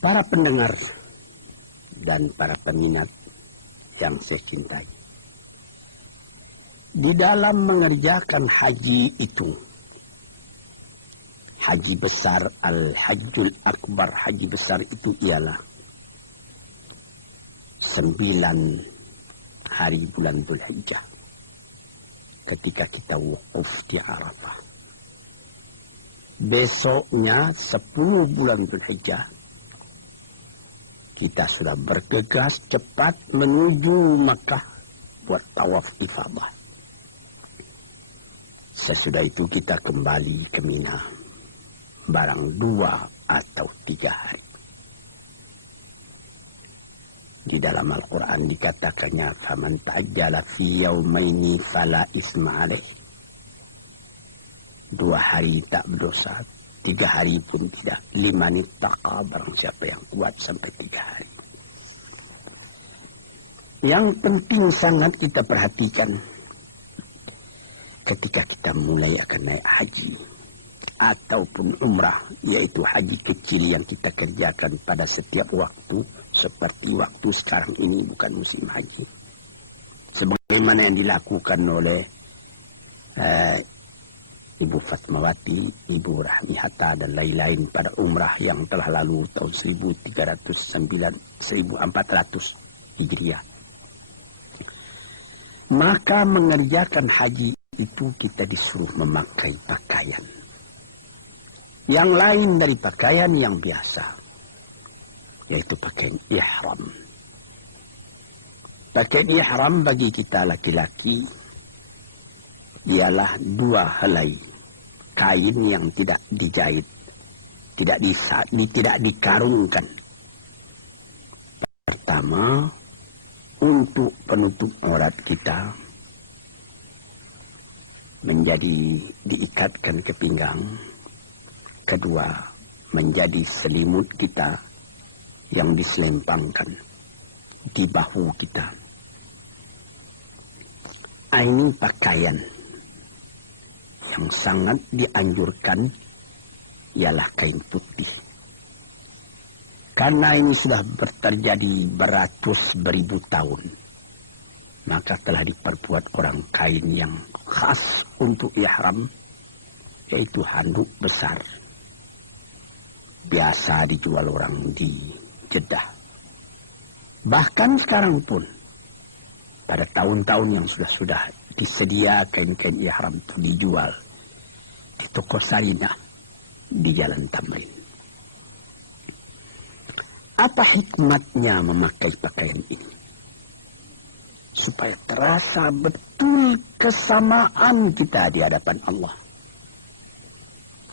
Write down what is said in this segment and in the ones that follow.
Para pendengar dan para peminat yang saya cintai, di dalam mengerjakan haji itu, haji besar, al-hajjul akbar, haji besar itu ialah 9 hari bulan Dzulhijjah ketika kita wukuf di Arafah. Besoknya 10 bulan Dzulhijjah kita sudah bergegas cepat menuju Makkah buat tawaf ifadah. Sesudah itu kita kembali ke Mina barang 2 atau 3 hari. Di dalam Al-Quran dikatakannya, faman ta'ajjala fi yaumaini fala isma alaih. 2 hari tak berdosa, 3 hari pun tidak. 5 nittaqa, barang siapa yang kuat sampai 3 hari. Yang penting sangat kita perhatikan ketika kita mulai akan naik haji ataupun umrah, yaitu haji kecil yang kita kerjakan pada setiap waktu, seperti waktu sekarang ini bukan musim haji, sebagaimana yang dilakukan oleh Ibu Fatmawati, Ibu Rahmi Hatta dan lain-lain pada umrah yang telah lalu tahun 1400 Hijriah. Maka mengerjakan haji itu kita disuruh memakai pakaian yang lain dari pakaian yang biasa, yaitu pakaian ihram. Pakaian ihram bagi kita laki-laki ialah 2 helai kain yang tidak dijahit, tidak dikarungkan. Pertama, untuk penutup aurat kita menjadi diikatkan ke pinggang. Kedua, menjadi selimut kita yang diselempangkan di bahu kita. Ini pakaian yang sangat dianjurkan ialah kain putih. Karena ini sudah terjadi beratus beribu tahun, maka telah diperbuat orang kain yang khas untuk ihram, yaitu handuk besar. Biasa dijual orang di Jeddah. Bahkan sekarang pun, pada tahun-tahun yang sudah disedia kain-kain ihram itu dijual di toko Sarinah di Jalan Tamrin. Apa hikmatnya memakai pakaian ini? Supaya terasa betul kesamaan kita di hadapan Allah.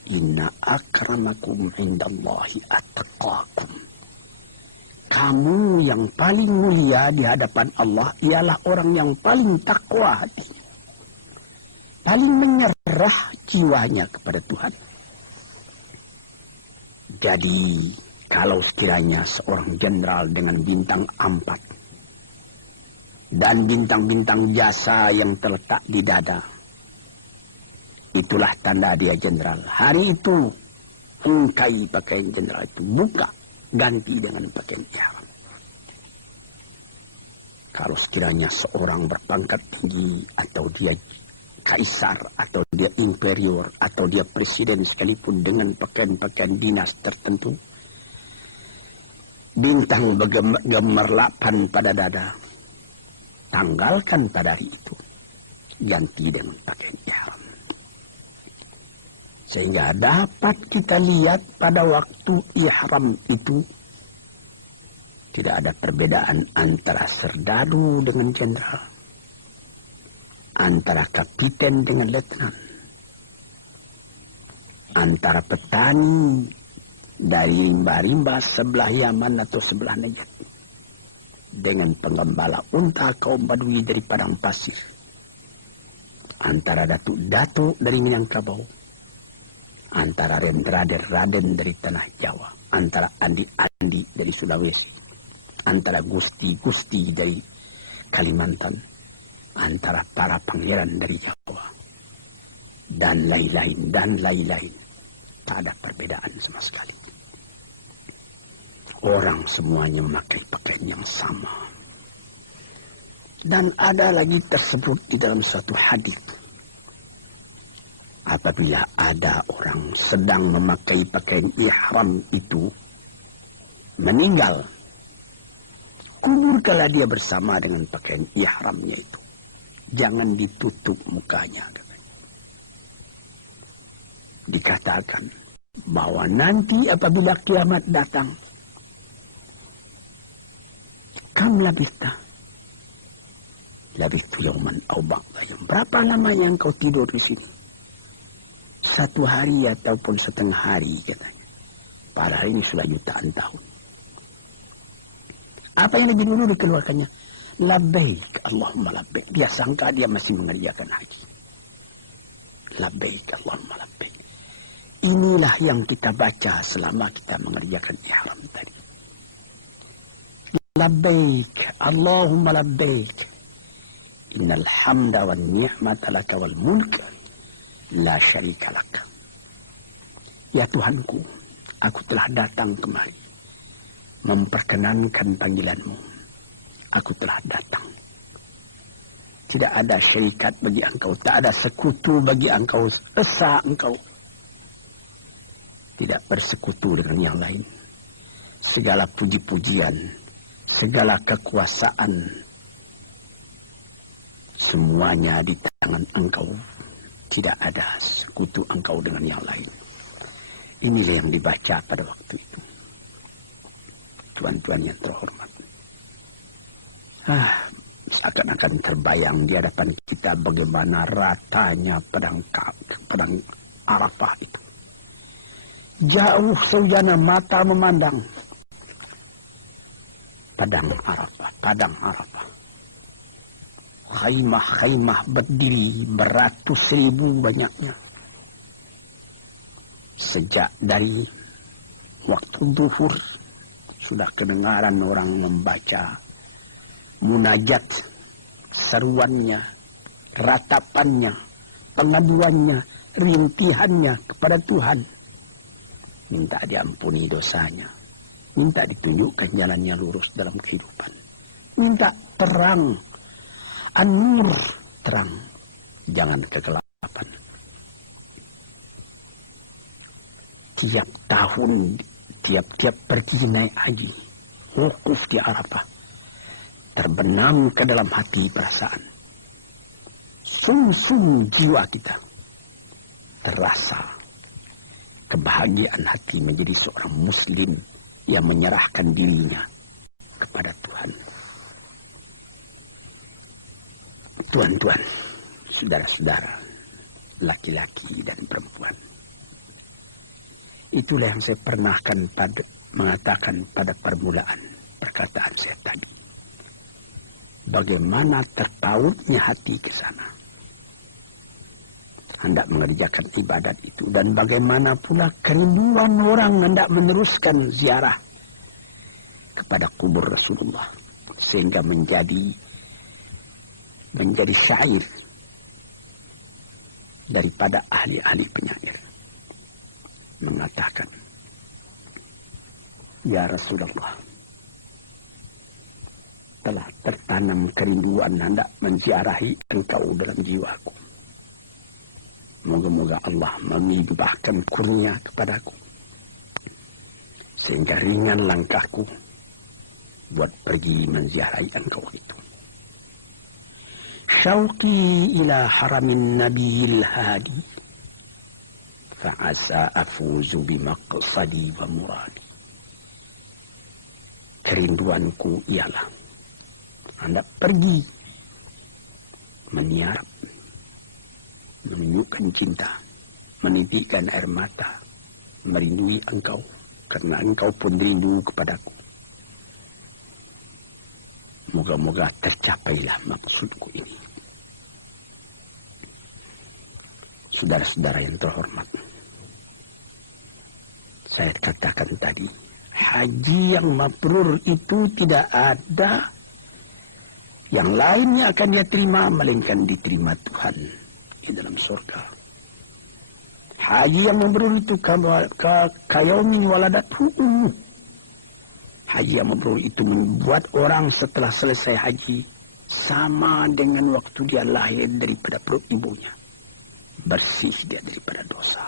Inna akramakum indallahi attaqakum. Kamu yang paling mulia di hadapan Allah ialah orang yang paling takwa hati, paling menyerah jiwanya kepada Tuhan. Jadi kalau sekiranya seorang jenderal dengan bintang 4 dan bintang-bintang jasa yang terletak di dada, itulah tanda dia jenderal. Hari itu engkai pakaian jenderal itu, buka, ganti dengan pakaian ihram. Kalau sekiranya seorang berpangkat tinggi, atau dia kaisar, atau dia imperior, atau dia presiden sekalipun dengan pakaian-pakaian dinas tertentu, bintang bergemerlapan pada dada, tanggalkan pada hari itu, ganti dengan pakaian ihram. Sehingga dapat kita lihat pada waktu ihram itu tidak ada perbedaan antara serdadu dengan jenderal, antara kapiten dengan letnan, antara petani dari rimba-rimba sebelah Yaman atau sebelah Najd dengan pengembala unta kaum Badui dari padang pasir, antara datuk-datuk dari Minangkabau, antara raden dari tanah Jawa, antara andi-andi dari Sulawesi, antara gusti-gusti dari Kalimantan, antara para pangeran dari Jawa, dan lain-lain. Tak ada perbedaan sama sekali. orang semuanya memakai pakaian yang sama. Dan ada lagi tersebut di dalam suatu hadis. Apabila ada orang sedang memakai pakaian ihram itu meninggal, kuburkanlah dia bersama dengan pakaian ihramnya itu. Jangan ditutup mukanya. Dikatakan bahwa nanti apabila kiamat datang, kam labista yauman aw ba'da yaum. Berapa lamanya engkau tidur di sini? 1 hari ataupun setengah hari katanya. Padahal ini sudah jutaan tahun. Apa yang lebih dulu dikeluarkannya? Labbaik Allahumma labbaik. Dia sangka dia masih mengerjakan haji. Labbaik Allahumma labbaik. Inilah yang kita baca selama kita mengerjakan ihram tadi. Labbaik Allahumma labbaik. Innal hamda wan ni'mata laka wal mulk la syarika lak. Ya Tuhanku, aku telah datang kemari memperkenankan panggilanmu. Aku telah datang. Tidak ada syarikat bagi engkau, tak ada sekutu bagi engkau, esa engkau. Tidak bersekutu dengan yang lain. Segala puji-pujian, segala kekuasaan, semuanya di tangan engkau. Tidak ada sekutu engkau dengan yang lain. Inilah yang dibaca pada waktu itu. Tuan-tuan yang terhormat. Seakan-akan terbayang di hadapan kita bagaimana ratanya padang Arafah itu. Jauh saujana mata memandang padang Arafah. Khaimah-khaimah berdiri beratus ribu banyaknya. Sejak dari waktu zuhur sudah kedengaran orang membaca munajat, seruannya, ratapannya, pengaduannya, rintihannya kepada Tuhan. Minta diampuni dosanya. Minta ditunjukkan jalannya lurus dalam kehidupan. Minta terang. An-nur, terang, jangan kegelapan. Tiap tahun, tiap pergi naik haji, wukuf di Arafah, terbenam ke dalam hati perasaan. Sum-sum jiwa kita terasa kebahagiaan hati menjadi seorang muslim yang menyerahkan dirinya kepada Tuhan. Tuan-tuan, saudara-saudara, laki-laki dan perempuan. Itulah yang saya pernahkan mengatakan pada permulaan perkataan saya tadi. Bagaimana terpautnya hati ke sana. Hendak mengerjakan ibadat itu. Dan bagaimana pula kerinduan orang hendak meneruskan ziarah kepada kubur Rasulullah. Sehingga menjadi syair daripada ahli-ahli penyair mengatakan, ya Rasulullah, telah tertanam kerinduan hendak menziarahi engkau dalam jiwaku. Moga-moga Allah menghidupkan kurnia kepadaku sehingga ringan langkahku buat pergi menziarahi engkau itu. Syauqi ila haramin nabiyil hadi fa'asa afuzu bimaqsadi wa muradi. Kerinduanku ialah hendak pergi meniarap, menunjukkan cinta, menitikkan air mata, merindui engkau karena engkau pun rindu kepadaku. Moga-moga tercapailah maksudku ini. Saudara-saudara yang terhormat, saya katakan tadi, haji yang mabrur itu tidak ada yang lainnya akan dia terima, melainkan diterima Tuhan di dalam surga. Haji yang mabrur itu kayaumi waladathu, Haji yang mabrur itu membuat orang setelah selesai haji sama dengan waktu dia lahir daripada perut ibunya. Bersih dia daripada dosa.